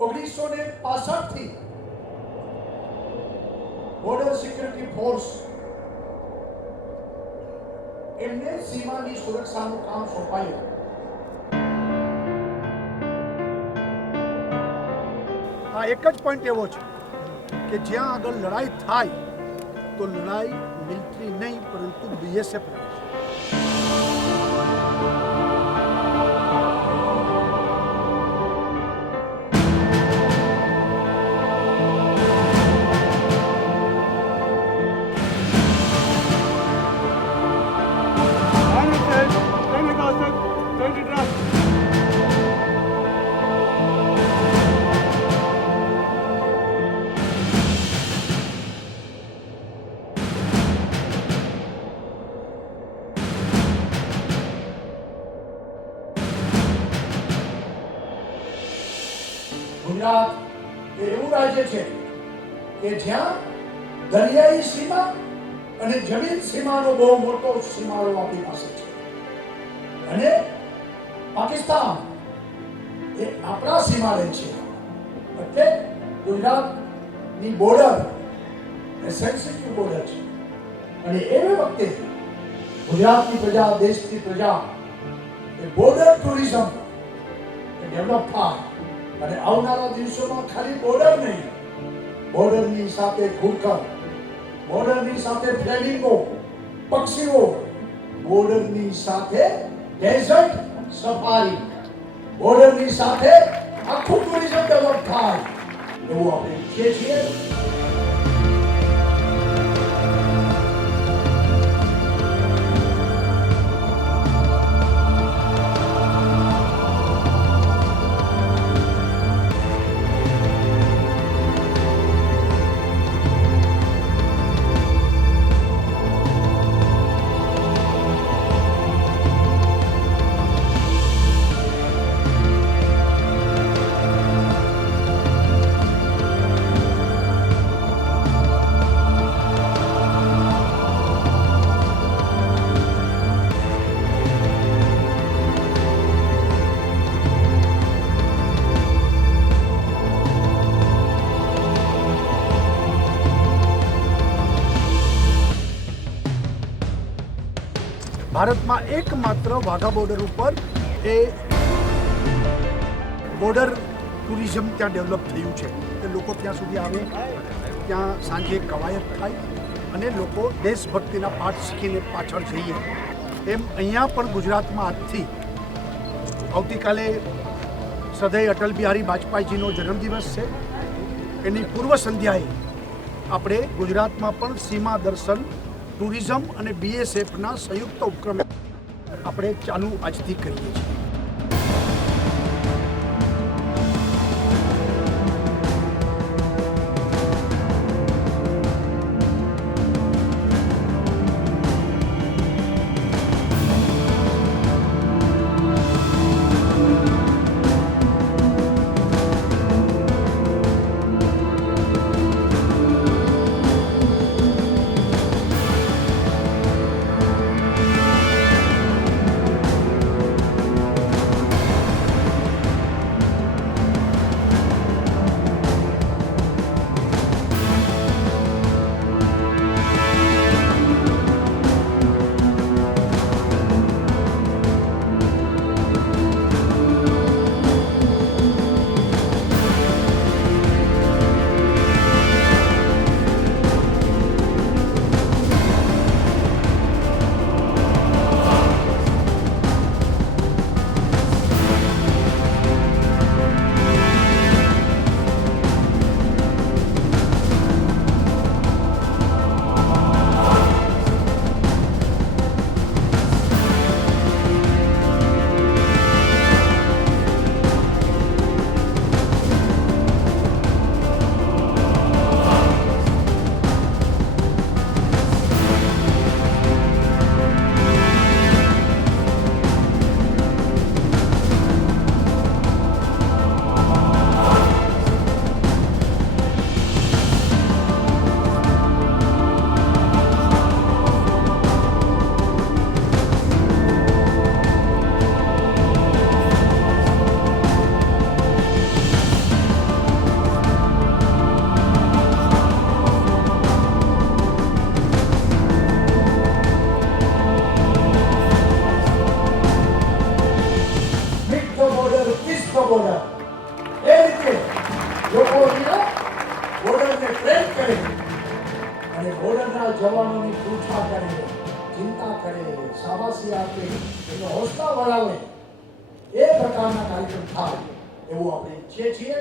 1965 થી border security force એમને સીમાની સુરક્ષાનું કામ સોંપાયું. આ એક જ પોઈન્ટ એવો છે કે જ્યાં આગળ લડાઈ થાય તો લડાઈ મિલિટરી નહીં પરંતુ બીએસએફ લડે છે. ગુજરાત એવું રાજ્ય છે કે જ્યાં દરિયાઈ સીમા અને જમીન સીમાનો બહુ મોટો સીમાડો આપણી પાસે છે અને પાકિસ્તાન એ આપણા સીમાડે છે. એટલે ગુજરાતની બોર્ડર એ સેન્સિટિવ બોર્ડર છે અને એ વખતે ગુજરાતની પ્રજા, દેશની પ્રજા એ બોર્ડર ટુરિઝમ ડેવલપ થાય અને આવનારા દિવસોમાં ખાલી બોર્ડર નહીં, બોર્ડરની સાથે ઘુડખર, બોર્ડરની સાથે ફ્લેમિંગો, પક્ષીઓ, બોર્ડરની સાથે ડેઝર્ટ સફારી, બોર્ડરની સાથે આખું ટુરિઝમ ડેવલપ થાય એવું આપણે ઈચ્છીએ છીએ. ભારતમાં એકમાત્ર વાઘા બોર્ડર ઉપર એ બોર્ડર ટુરિઝમ ત્યાં ડેવલપ થયું છે કે લોકો ત્યાં સુધી આવે, ત્યાં સાંજે કવાયત થાય અને લોકો દેશભક્તિના પાઠ શીખીને પાછળ જઈએ. એમ અહીંયા પણ ગુજરાતમાં આજથી આવતીકાલે સદૈવ અટલ બિહારી વાજપેયીજીનો જન્મદિવસ છે. એની પૂર્વ સંધ્યાએ આપણે ગુજરાતમાં પણ સીમા દર્શન ટુરિઝમ અને બીએસએફના સંયુક્ત ઉપક્રમે આપણે ચાલુ આજથી કરીએ છીએ. બોર્ડર એ રીતે લોકો બોર્ડરને પ્રેમ કરે અને બોર્ડરના જવાનોની પૂછા કરે, ચિંતા કરે, શાબાશી આપે, એનો હોસલા વળાવે, એ પ્રકારના કાર્યક્રમ થાય એવું આપણે ઈચ્છીએ છીએ.